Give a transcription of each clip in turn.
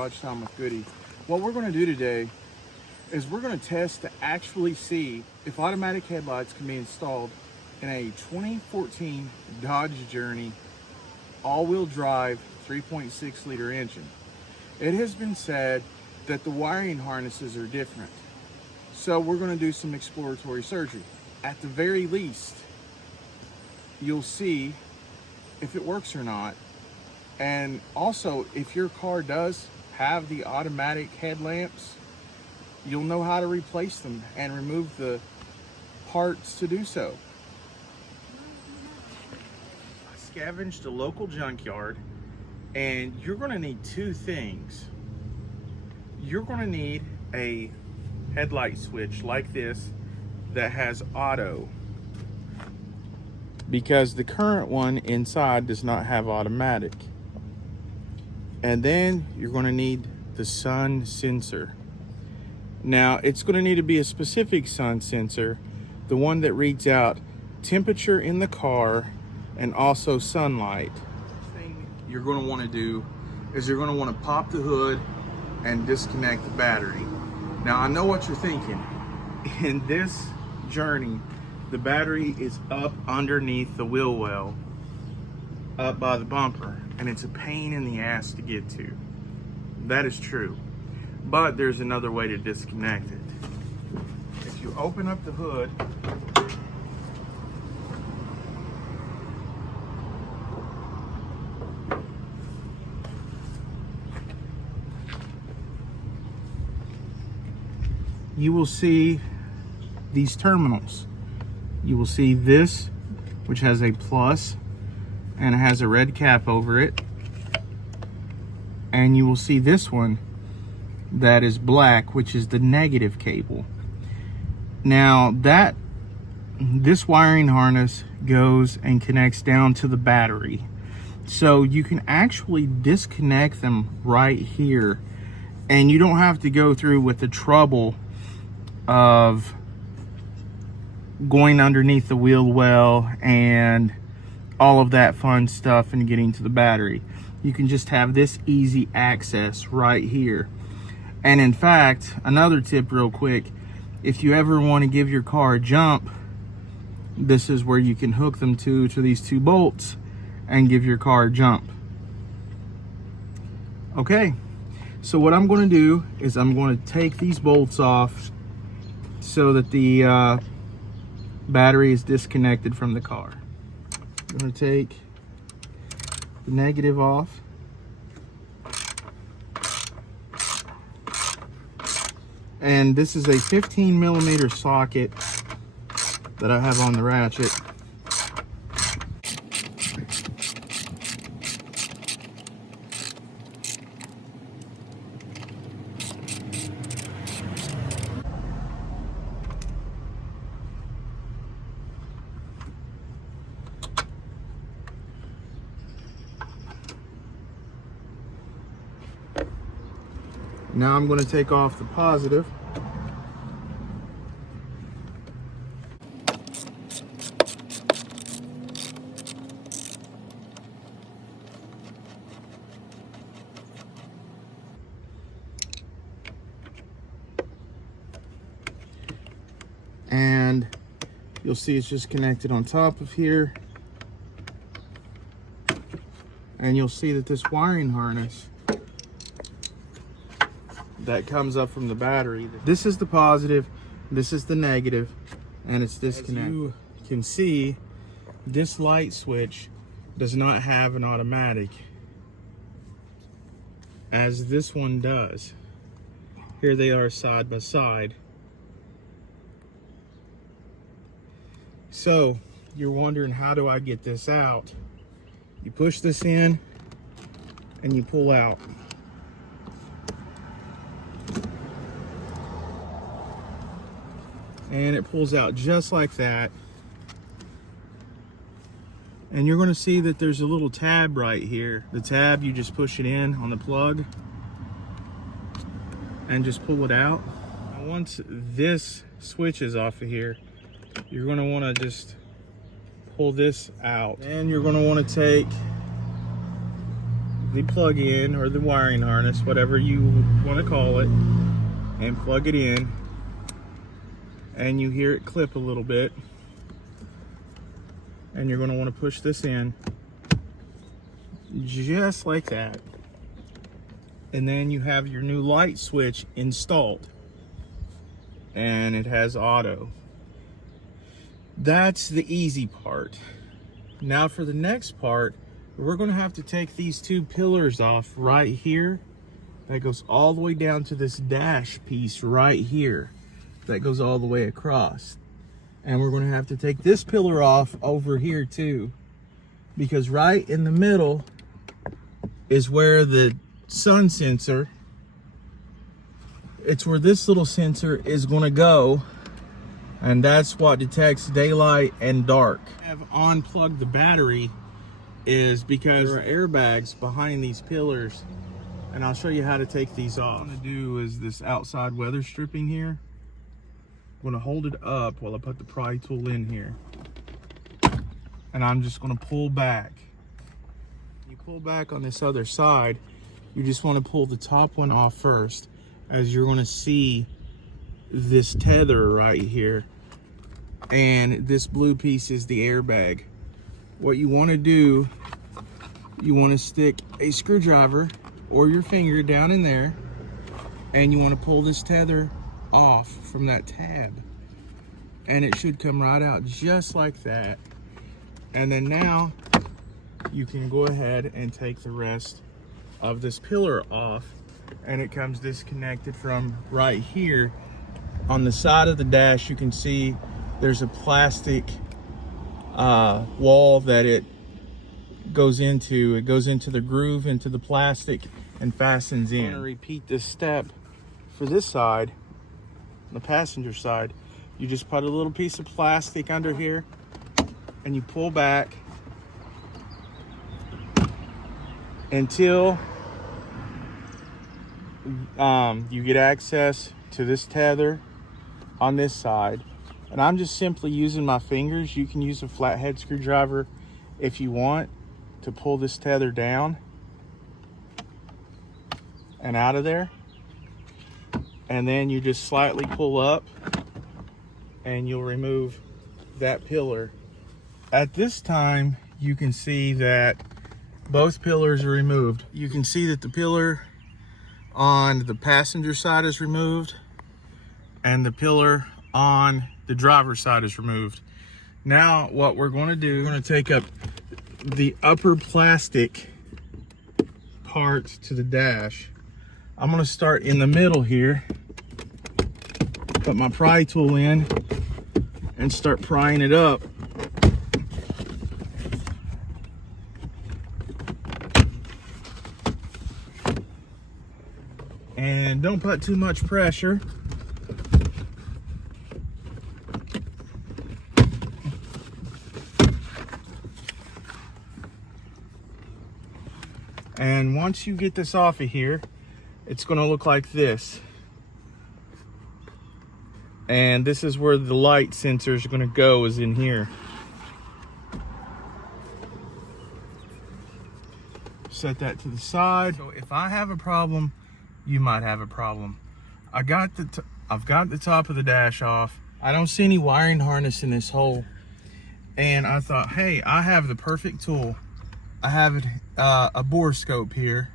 Garage Time with Goody. What we're going to do today is we're going to test to actually see if automatic headlights can be installed in a 2014 Dodge Journey all-wheel drive 3.6 liter engine. It has been said that the wiring harnesses are different, so we're going to do some exploratory surgery. At the very least, you'll see if it works or not. And also, if your car does have the automatic headlamps, you'll know how to replace them and remove the parts to do so. I scavenged a local junkyard, and you're going to need two things. You're going to need a headlight switch like this that has auto, because the current one inside does not have automatic. And then you're going to need the sun sensor. Now, it's going to need to be a specific sun sensor, the one that reads out temperature in the car and also sunlight. The thing you're going to want to do is you're going to want to pop the hood and disconnect the battery. Now, I know what you're thinking. In this Journey, the battery is up underneath the wheel well, up by the bumper, and it's a pain in the ass to get to. That is true, but there's another way to disconnect it. If you open up the hood, you will see these terminals. You will see this, which has a plus and it has a red cap over it, and you will see this one that is black, which is the negative cable. Now, this wiring harness goes and connects down to the battery, so you can actually disconnect them right here, and you don't have to go through with the trouble of going underneath the wheel well and all of that fun stuff and getting to the battery. You can just have this easy access right here. And in fact, another tip real quick, if you ever want to give your car a jump, this is where you can hook them to these two bolts and give your car a jump. Okay, so what I'm going to do is I'm going to take these bolts off so that the battery is disconnected from the car. I'm going to take the negative off. And this is a 15 millimeter socket that I have on the ratchet. Now I'm going to take off the positive. And you'll see it's just connected on top of here. And you'll see that this wiring harness that comes up from the battery, this is the positive, this is the negative, and it's disconnected. As you can see, this light switch does not have an automatic, as this one does. Here they are side by side. So you're wondering, how do I get this out? You push this in and you pull out. And it pulls out just like that. And you're going to see that there's a little tab right here. The tab, you just push it in on the plug and just pull it out. Now, once this switch is off of here, you're going to want to just pull this out. And you're going to want to take the plug-in or the wiring harness, whatever you want to call it, and plug it in, and you hear it clip a little bit, and you're going to want to push this in just like that, and then you have your new light switch installed, and it has auto. That's the easy part. Now for the next part, we're going to have to take these two pillars off right here. That goes all the way down to this dash piece right here. That goes all the way across. And we're going to have to take this pillar off over here too. Because right in the middle is where the sun sensor, it's where this little sensor is going to go. And that's what detects daylight and dark. Have unplugged the battery is because there are airbags behind these pillars, and I'll show you how to take these off. What I'm gonna do is this outside weather stripping here. I'm gonna hold it up while I put the pry tool in here, and I'm just gonna pull back. You pull back on this other side, you just want to pull the top one off first, as you're gonna see this tether right here, and this blue piece is the airbag. What you want to do, you want to stick a screwdriver or your finger down in there, and you want to pull this tether off from that tab, and it should come right out just like that. And then now you can go ahead and take the rest of this pillar off, and it comes disconnected from right here. On the side of the dash, you can see there's a plastic wall that it goes into. It goes into the groove, into the plastic, and fastens in. I'm gonna repeat this step for this side, the passenger side. You just put a little piece of plastic under here, and you pull back until you get access to this tether on this side. And I'm just simply using my fingers. You can use a flathead screwdriver if you want to pull this tether down and out of there. And then you just slightly pull up and you'll remove that pillar. At this time, you can see that both pillars are removed. You can see that the pillar on the passenger side is removed, and the pillar on the driver's side is removed. Now what we're going to do, we're going to take up the upper plastic part to the dash. I'm going to start in the middle here, put my pry tool in, and start prying it up. And don't put too much pressure. And once you get this off of here, it's going to look like this. And this is where the light sensor is going to go, is in here. Set that to the side. So if I have a problem, you might have a problem. I've got the top of the dash off. I don't see any wiring harness in this hole. And I thought, hey, I have the perfect tool. I have a bore scope here,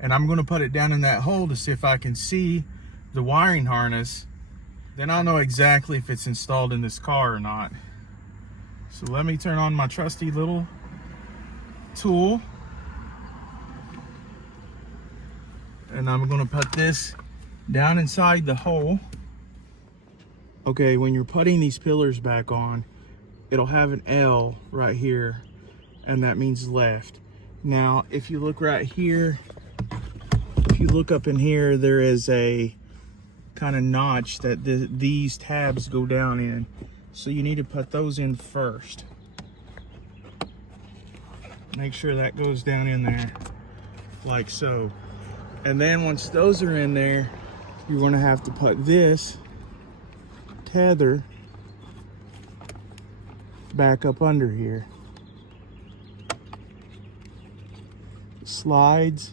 and I'm going to put it down in that hole to see if I can see the wiring harness. Then I'll know exactly if it's installed in this car or not. So let me turn on my trusty little tool, and I'm going to put this down inside the hole. Okay, when you're putting these pillars back on, it'll have an L right here, and that means left. Now, if you look right here, if you look up in here, there is a kind of notch that these tabs go down in. So you need to put those in first. Make sure that goes down in there, like so. And then once those are in there, you're gonna have to put this tether back up under here. slides.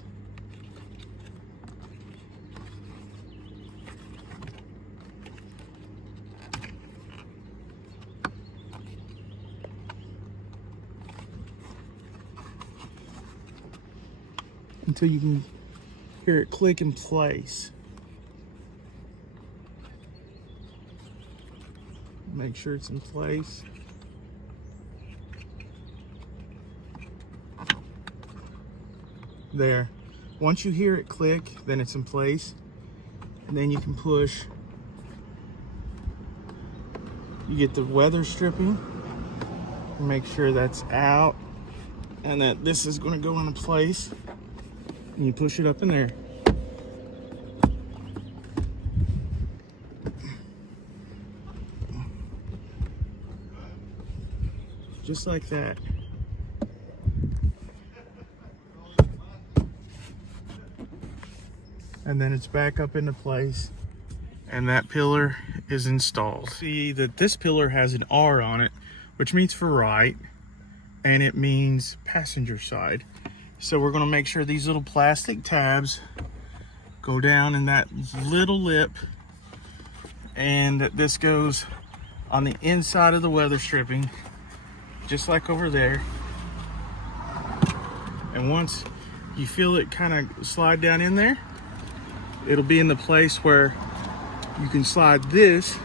Until you can hear it click in place. Make sure it's in place. There. Once you hear it click, then it's in place. And then you can push. You get the weather stripping. Make sure that's out. And that this is going to go into place. And you push it up in there. Just like that. And then it's back up into place. And that pillar is installed. See that this pillar has an R on it, which means for right, and it means passenger side. So we're going to make sure these little plastic tabs go down in that little lip, and that this goes on the inside of the weather stripping, just like over there. And once you feel it kind of slide down in there, it'll be in the place where you can slide this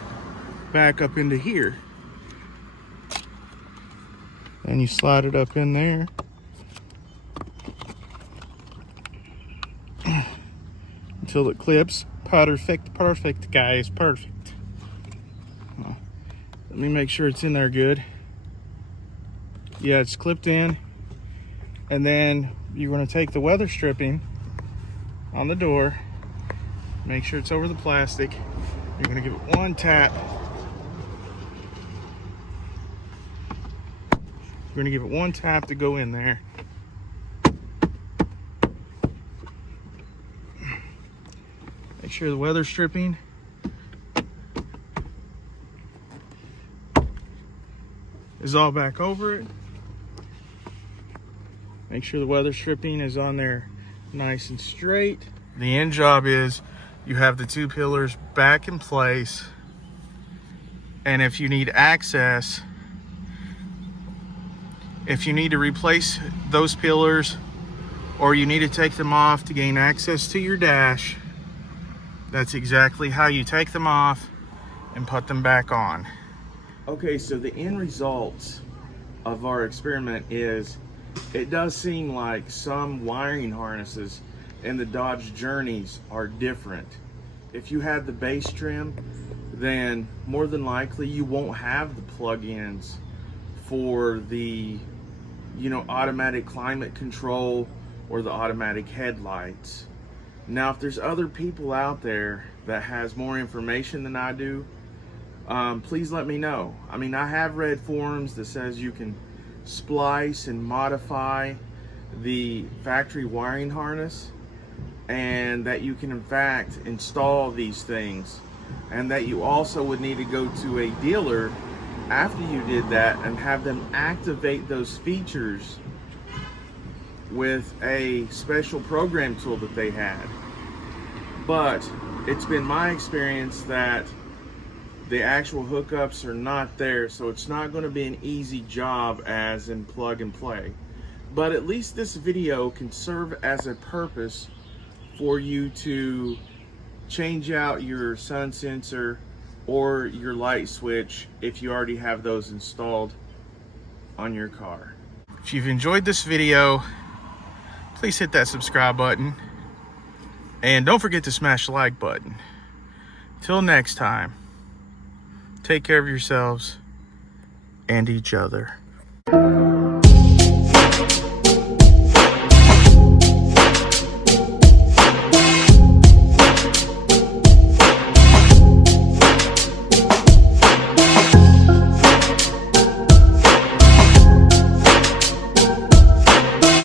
back up into here. And you slide it up in there. Until it clips. Perfect, guys, perfect. Let me make sure it's in there good. Yeah, it's clipped in. And then you're going to take the weather stripping on the door. Make sure it's over the plastic. You're going to give it one tap. You're going to give it one tap to go in there. Make sure the weather stripping is all back over it. Make sure the weather stripping is on there nice and straight. The end job is you have the two pillars back in place, and if you need access, if you need to replace those pillars or you need to take them off to gain access to your dash, that's exactly how you take them off and put them back on. Okay, so the end result of our experiment is it does seem like some wiring harnesses in the Dodge Journeys are different. If you had the base trim, then more than likely you won't have the plug-ins for the, you know, automatic climate control or the automatic headlights. Now, if there's other people out there that has more information than I do, please let me know. I mean, I have read forums that says you can splice and modify the factory wiring harness, and that you can in fact install these things, and that you also would need to go to a dealer after you did that and have them activate those features with a special program tool that they had. But it's been my experience that the actual hookups are not there, so it's not going to be an easy job as in plug and play. But at least this video can serve as a purpose for you to change out your sun sensor or your light switch if you already have those installed on your car. If you've enjoyed this video, please hit that subscribe button, and don't forget to smash the like button. Till next time, take care of yourselves and each other.